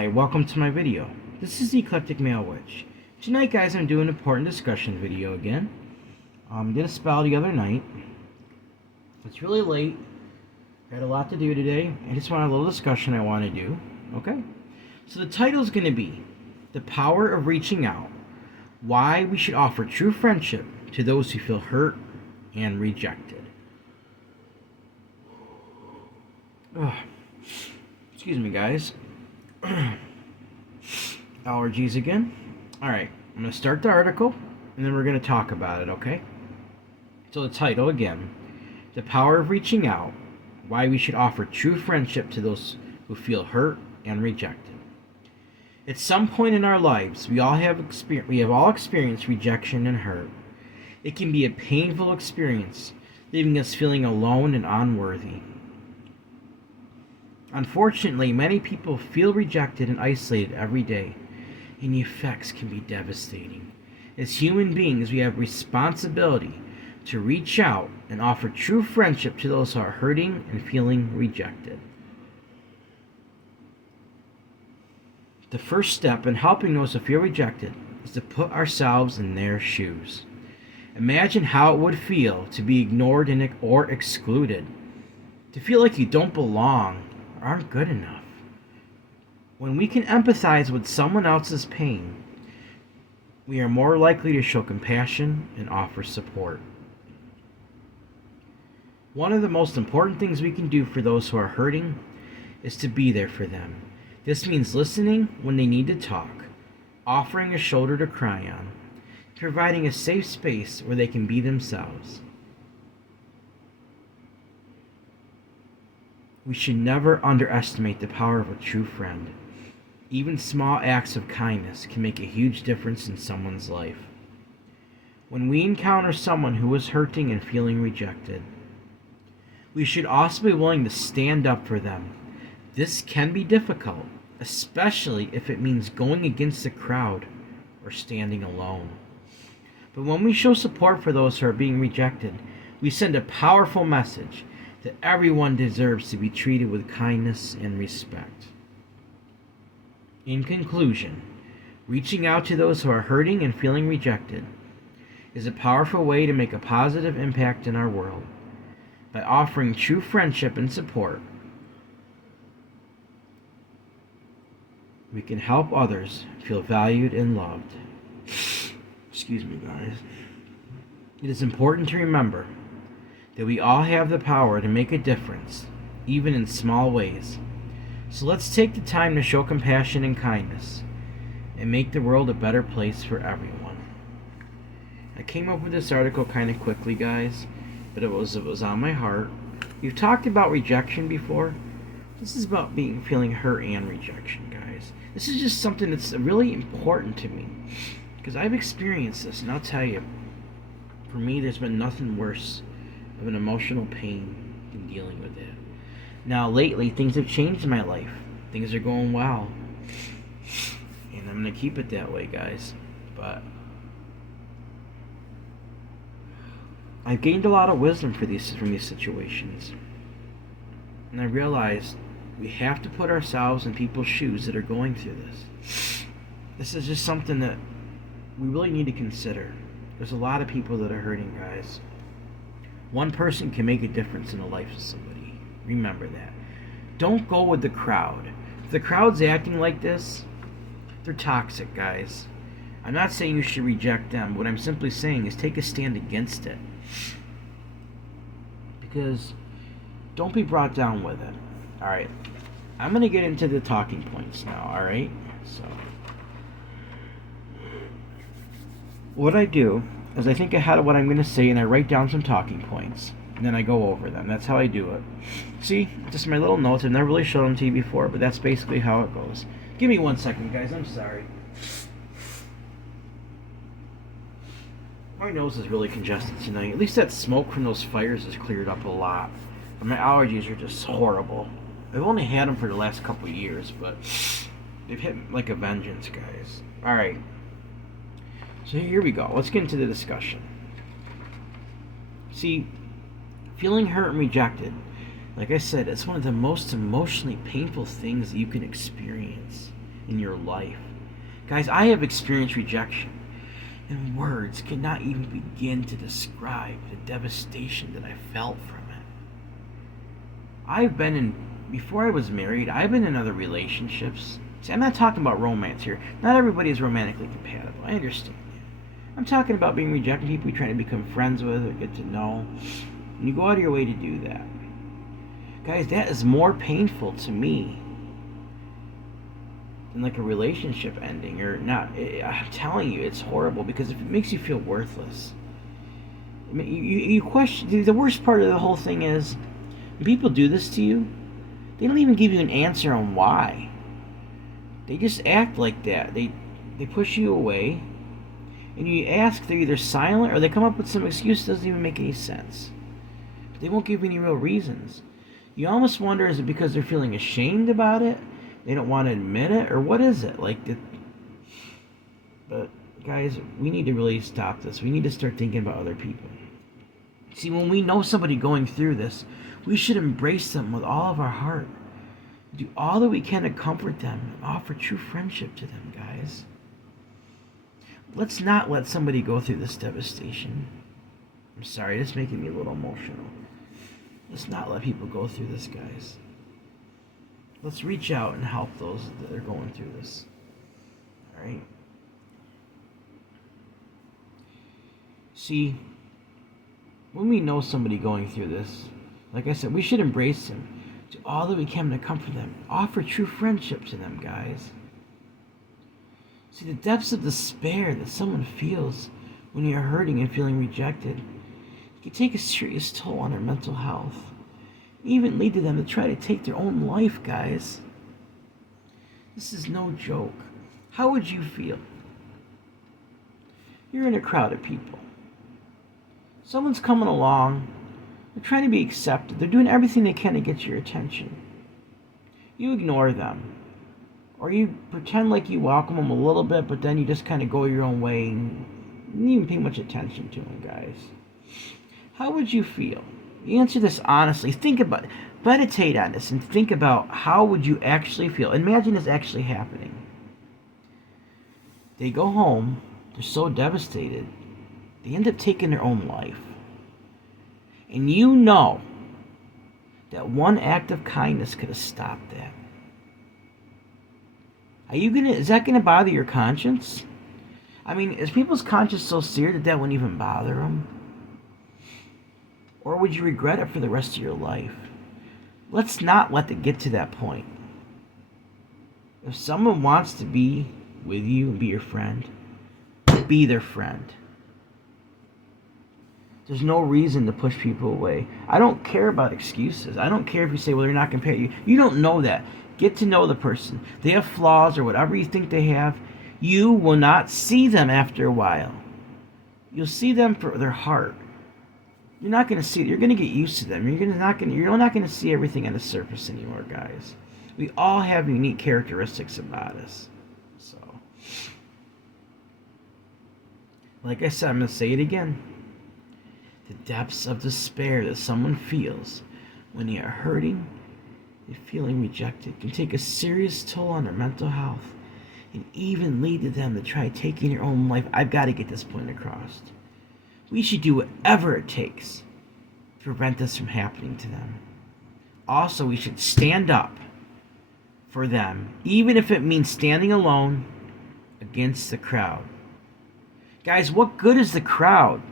Hi, welcome to my video. This is the Eclectic Male Witch. Tonight, guys, I'm doing an important discussion video again. Did a spell the other night. It's really late. Had a lot to do today. I just want a little discussion I want to do. Okay? So the title is going to be The Power of Reaching Out. Why we should offer true friendship to those who feel hurt and rejected. Ugh. Excuse me, guys. Allergies again. Alright, I'm going to start the article, and then we're going to talk about it, okay? So the title again, The Power of Reaching Out, Why We Should Offer True Friendship to Those Who Feel Hurt and Rejected. At some point in our lives, we have all experienced rejection and hurt. It can be a painful experience, leaving us feeling alone and unworthy. Unfortunately, many people feel rejected and isolated every day, and the effects can be devastating. As human beings, we have responsibility to reach out and offer true friendship to those who are hurting and feeling rejected. The first step in helping those who feel rejected is to put ourselves in their shoes. Imagine how it would feel to be ignored or excluded, to feel like you don't belong aren't good enough. When we can empathize with someone else's pain, we are more likely to show compassion and offer support. One of the most important things we can do for those who are hurting is to be there for them. This means listening when they need to talk, offering a shoulder to cry on, providing a safe space where they can be themselves. We should never underestimate the power of a true friend. Even small acts of kindness can make a huge difference in someone's life. When we encounter someone who is hurting and feeling rejected, we should also be willing to stand up for them. This can be difficult, especially if it means going against the crowd or standing alone. But when we show support for those who are being rejected, we send a powerful message that everyone deserves to be treated with kindness and respect. In conclusion, reaching out to those who are hurting and feeling rejected is a powerful way to make a positive impact in our world. By offering true friendship and support, we can help others feel valued and loved. Excuse me, guys. It is important to remember that we all have the power to make a difference, even in small ways. So let's take the time to show compassion and kindness and make the world a better place for everyone. I came up with this article kind of quickly, guys, but it was on my heart. We've talked about rejection before. This is about feeling hurt and rejection, guys. This is just something that's really important to me because I've experienced this, and I'll tell you, for me, there's been nothing worse of an emotional pain in dealing with it. Now, lately, things have changed in my life. Things are going well. And I'm going to keep it that way, guys. But I've gained a lot of wisdom from these situations. And I realized we have to put ourselves in people's shoes that are going through this. This is just something that we really need to consider. There's a lot of people that are hurting, guys. One person can make a difference in the life of somebody. Remember that. Don't go with the crowd. If the crowd's acting like this, they're toxic, guys. I'm not saying you should reject them. What I'm simply saying is take a stand against it. Because don't be brought down with it. Alright. I'm going to get into the talking points now, alright? So, what I do is I think ahead of what I'm going to say and I write down some talking points. And then I go over them. That's how I do it. See? Just my little notes. I've never really shown them to you before, but that's basically how it goes. Give me 1 second, guys. I'm sorry. My nose is really congested tonight. At least that smoke from those fires has cleared up a lot. But my allergies are just horrible. I've only had them for the last couple of years, but they've hit like a vengeance, guys. Alright. So here we go. Let's get into the discussion. See, feeling hurt and rejected, like I said, it's one of the most emotionally painful things that you can experience. in your life. Guys, I have experienced rejection, and words cannot even begin to describe the devastation that I felt from it. Before I was married, I've been in other relationships. See, I'm not talking about romance here. Not everybody is romantically compatible. I understand. I'm talking about being rejected, people you're trying to become friends with or get to know. And you go out of your way to do that. Guys, that is more painful to me than like a relationship ending or not. I'm telling you, it's horrible because if it makes you feel worthless. I mean, you question. The worst part of the whole thing is when people do this to you, they don't even give you an answer on why. They just act like that. They push you away. And you ask, they're either silent or they come up with some excuse that doesn't even make any sense. But they won't give any real reasons. You almost wonder, is it because they're feeling ashamed about it? They don't want to admit it? Or what is it? But guys, we need to really stop this. We need to start thinking about other people. See, when we know somebody going through this, we should embrace them with all of our heart. Do all that we can to comfort them and offer true friendship to them, guys. Let's not let somebody go through this devastation. I'm sorry, it's making me a little emotional. Let's not let people go through this, guys. Let's reach out and help those that are going through this. Alright? See, when we know somebody going through this, like I said, we should embrace them. Do all that we can to comfort them. Offer true friendship to them, guys. See, the depths of despair that someone feels when you're hurting and feeling rejected can take a serious toll on their mental health. Even lead to them to try to take their own life, guys. This is no joke. How would you feel? You're in a crowd of people. Someone's coming along. They're trying to be accepted. They're doing everything they can to get your attention. You ignore them. Or you pretend like you welcome them a little bit, but then you just kind of go your own way and you don't even pay much attention to them, guys. How would you feel? You answer this honestly. Think about it. Meditate on this and think about how would you actually feel. Imagine this actually happening. They go home. They're so devastated. They end up taking their own life. And you know that one act of kindness could have stopped that. Is that gonna bother your conscience? I mean, is people's conscience so seared that wouldn't even bother them? Or would you regret it for the rest of your life? Let's not let it get to that point. If someone wants to be with you and be your friend, be their friend. There's no reason to push people away. I don't care about excuses. I don't care if you say, well, they're not compared to you. You don't know that. Get to know the person. They have flaws or whatever you think they have. You will not see them after a while. You'll see them for their heart. You're not going to see it. You're going to get used to them. You're not going to see everything on the surface anymore, guys. We all have unique characteristics about us. So, like I said, I'm going to say it again. The depths of despair that someone feels when they are hurting and feeling rejected can take a serious toll on their mental health and even lead to them to try taking their own life. I've got to get this point across. We should do whatever it takes to prevent this from happening to them. Also, we should stand up for them, even if it means standing alone against the crowd. Guys, what good is the crowd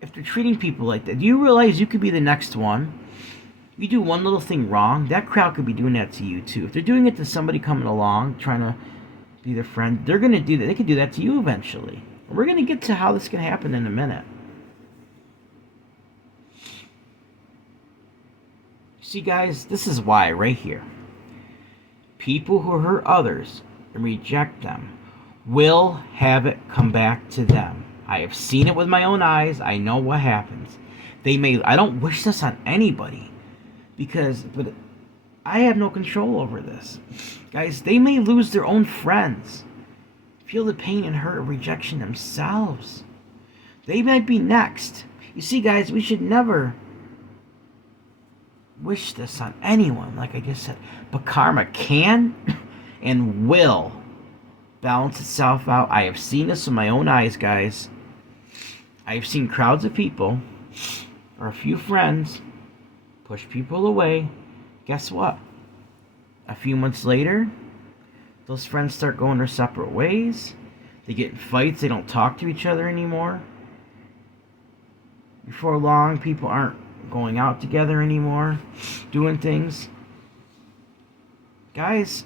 if they're treating people like that? Do you realize you could be the next one? You do one little thing wrong, that crowd could be doing that to you too. If they're doing it to somebody coming along, trying to be their friend, they're going to do that. They could do that to you eventually. And we're going to get to how this can happen in a minute. See, guys, this is why right here. People who hurt others and reject them will have it come back to them. I have seen it with my own eyes. I know what happens. I don't wish this on anybody but I have no control over this. Guys, they may lose their own friends, feel the pain and hurt of rejection themselves. They might be next. You see, guys, we should never wish this on anyone, like I just said. But karma can and will balance itself out. I have seen this with my own eyes, guys. I have seen crowds of people or a few friends push people away. Guess what? A few months later, those friends start going their separate ways. They get in fights. They don't talk to each other anymore. Before long, people aren't going out together anymore, doing things. Guys,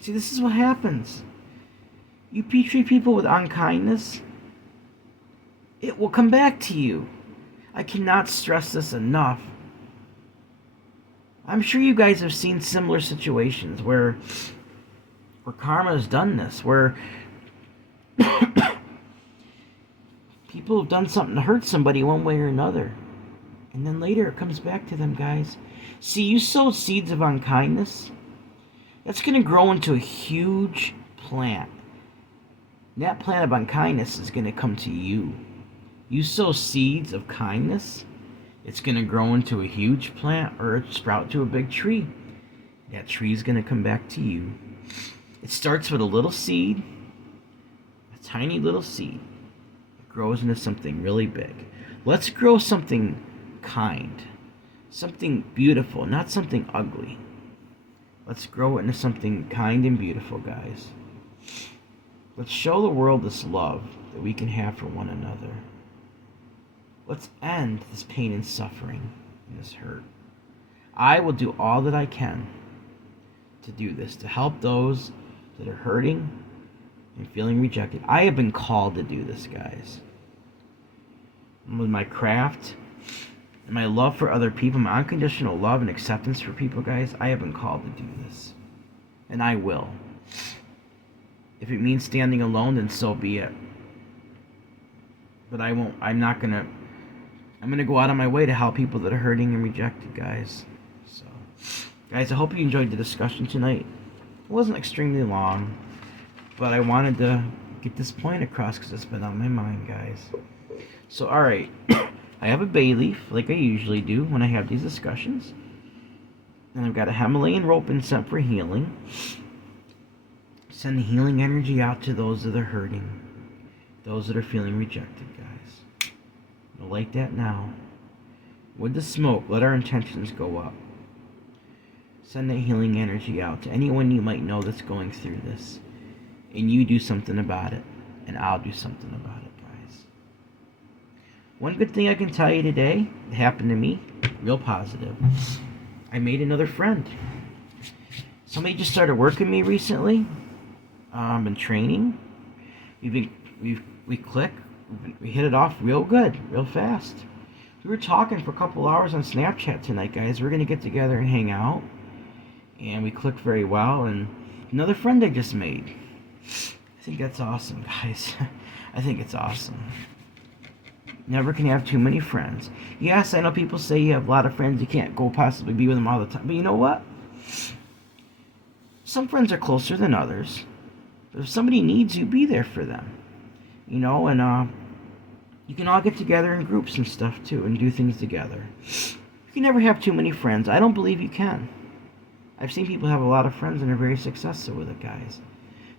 see, this is what happens. You treat people with unkindness, it will come back to you. I cannot stress this enough. I'm sure you guys have seen similar situations where karma has done this, where people have done something to hurt somebody one way or another, and then later it comes back to them, guys. See, you sow seeds of unkindness, that's going to grow into a huge plant. And that plant of unkindness is going to come to you. You sow seeds of kindness, it's going to grow into a huge plant or sprout to a big tree. That tree is going to come back to you. It starts with a little seed, a tiny little seed. It grows into something really big. Let's grow something kind, something beautiful, not something ugly. Let's grow it into something kind and beautiful, guys. Let's show the world this love that we can have for one another. Let's end this pain and suffering and this hurt. I will do all that I can to do this, to help those that are hurting and feeling rejected. I have been called to do this, guys. With my craft and my love for other people, my unconditional love and acceptance for people, guys, I have been called to do this. And I will. If it means standing alone, then so be it. But I'm going to go out of my way to help people that are hurting and rejected, guys. So, guys, I hope you enjoyed the discussion tonight. It wasn't extremely long, but I wanted to get this point across because it's been on my mind, guys. So, alright, I have a bay leaf, like I usually do when I have these discussions. And I've got a Himalayan rope incense for healing. Send the healing energy out to those that are hurting, those that are feeling rejected, guys. I'll light that now. With the smoke, let our intentions go up. Send that healing energy out to anyone you might know that's going through this. And you do something about it, and I'll do something about it, guys. One good thing I can tell you today, it happened to me, real positive. I made another friend. Somebody just started working me recently. Been training. We click. We hit it off real good, real fast. We were talking for a couple hours on Snapchat tonight, guys. We're gonna get together and hang out, and we clicked very well. And another friend I just made. I think that's awesome, guys. I think it's awesome. Never can have too many friends. Yes, I know people say you have a lot of friends. You can't go possibly be with them all the time. But you know what? Some friends are closer than others. But if somebody needs you, be there for them. You know, and you can all get together in groups and stuff too and do things together. You can never have too many friends. I don't believe you can. I've seen people have a lot of friends and are very successful with it, guys.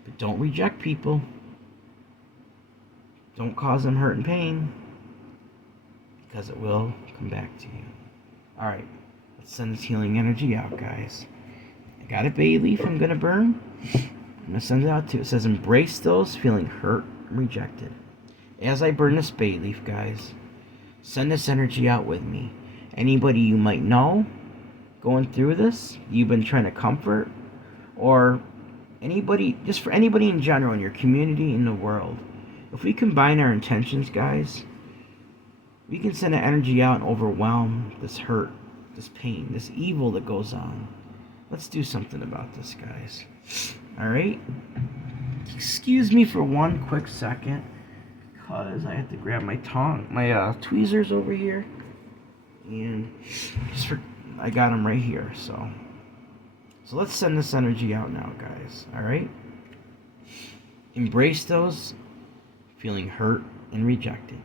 But don't reject people. Don't cause them hurt and pain, because it will come back to you. Alright, let's send this healing energy out, guys. I got a bay leaf I'm going to burn. I'm going to send it out too. It says, embrace those feeling hurt and rejected. As I burn this bay leaf, guys, send this energy out with me. Anybody you might know going through this, you've been trying to comfort, or anybody, just for anybody in general in your community, in the world. If we combine our intentions, guys, we can send that energy out and overwhelm this hurt, this pain, this evil that goes on. Let's do something about this, guys. Alright? Excuse me for one quick second, because I have to grab my tweezers over here. And I got them right here, so let's send this energy out now, guys. Alright? Embrace those feeling hurt and rejected.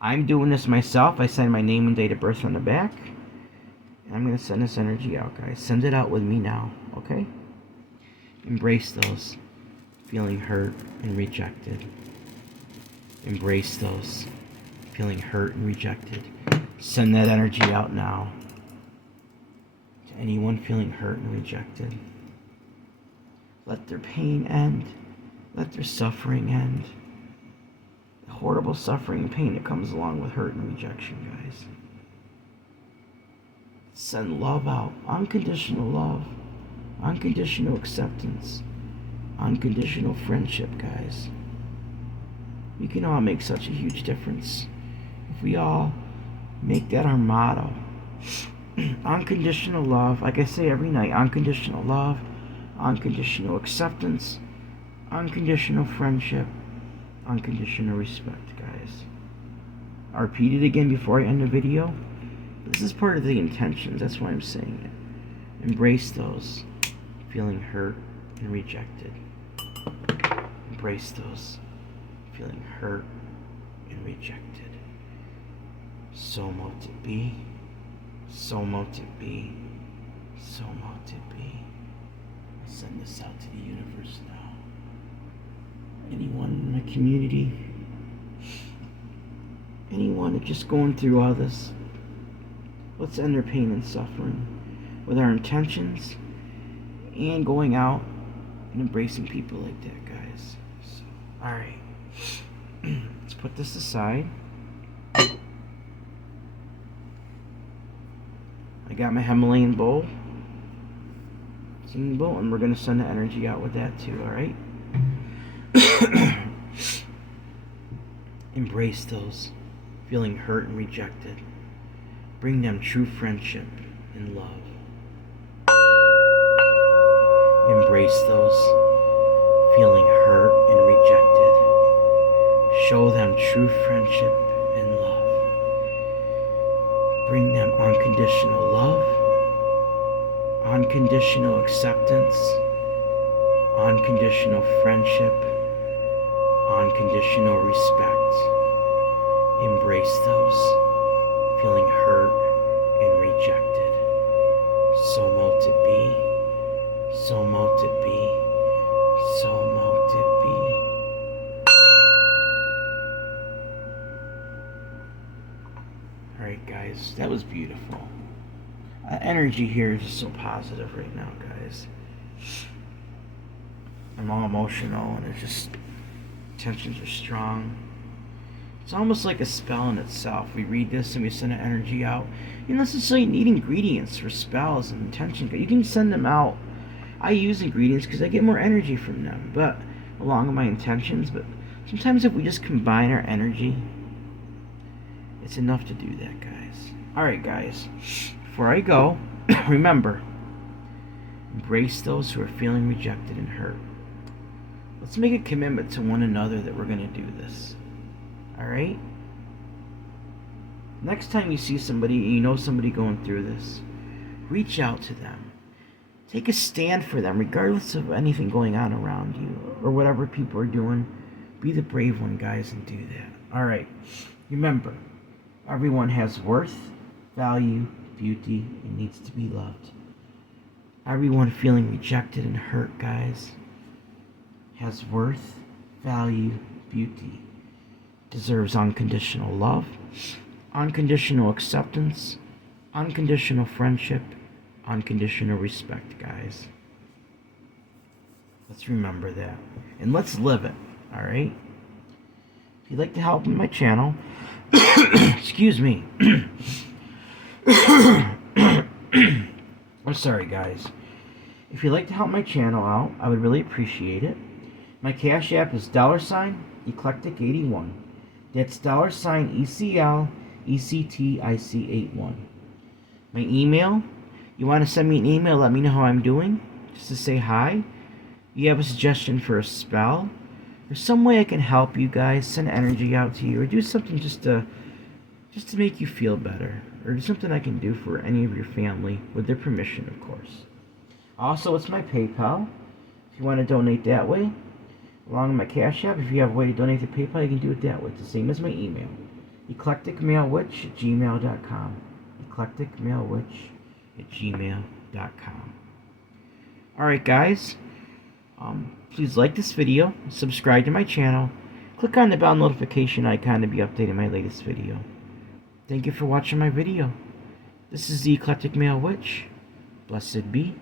I'm doing this myself. I send my name and date of birth on the back. And I'm going to send this energy out, guys. Send it out with me now, okay? Embrace those feeling hurt and rejected. Embrace those feeling hurt and rejected. Send that energy out now to anyone feeling hurt and rejected. Let their pain end. Let their suffering end. The horrible suffering and pain that comes along with hurt and rejection, guys. Send love out. Unconditional love. Unconditional acceptance. Unconditional friendship, guys. We can all make such a huge difference if we all make that our motto. Unconditional love, like I say every night, unconditional love, unconditional acceptance, unconditional friendship, unconditional respect, guys. I'll repeat it again before I end the video. This is part of the intentions, that's why I'm saying it. Embrace those feeling hurt and rejected. Embrace those feeling hurt and rejected. So mote it be. So mote it be. So mote it be. I'll send this out to the universe now. Anyone in my community, anyone that's just going through all this, let's end their pain and suffering with our intentions and going out and embracing people like that, guys. So, alright. Let's put this aside. I got my Himalayan bowl, singing bowl, and we're going to send the energy out with that too, alright? Embrace those feeling hurt and rejected. Bring them true friendship and love. Embrace those feeling hurt and rejected. Show them true friendship and love. Bring them unconditional love, unconditional acceptance, unconditional friendship, unconditional respect. Embrace those feeling hurt and rejected. So mote it be. So mote it be. So mote it be. Alright, guys, that was beautiful. Energy here is just so positive right now, guys. I'm all emotional and it's just, tensions are strong. It's almost like a spell in itself. We read this and we send an energy out. You don't necessarily need ingredients for spells and intentions. You can send them out. I use ingredients because I get more energy from them, but along with my intentions. But sometimes if we just combine our energy, it's enough to do that, guys. Alright, guys. Before I go, remember, embrace those who are feeling rejected and hurt. Let's make a commitment to one another that we're going to do this. Alright? Next time you see somebody, you know somebody going through this, reach out to them. Take a stand for them, regardless of anything going on around you, or whatever people are doing. Be the brave one, guys, and do that. Alright. Remember, everyone has worth, value, beauty, and needs to be loved. Everyone feeling rejected and hurt, guys, has worth, value, beauty, deserves unconditional love, unconditional acceptance, unconditional friendship, unconditional respect, guys. Let's remember that. And let's live it, alright? If you'd like to help my channel, excuse me. I'm sorry, guys. If you'd like to help my channel out, I would really appreciate it. My Cash App is $Eclectic81. That's $ECLECTIC81. My email, you want to send me an email, let me know how I'm doing, just to say hi. You have a suggestion for a spell, or some way I can help you guys, send energy out to you, or do something just to make you feel better, or do something I can do for any of your family, with their permission, of course. Also, it's my PayPal, if you want to donate that way. Along with my Cash App, if you have a way to donate to PayPal, you can do it that way. It's the same as my email. eclecticmalewitch@gmail.com. eclecticmalewitch@gmail.com. Alright, guys. Please like this video, subscribe to my channel, click on the bell notification icon to be updated on my latest video. Thank you for watching my video. This is the Eclectic Male Witch. Blessed be.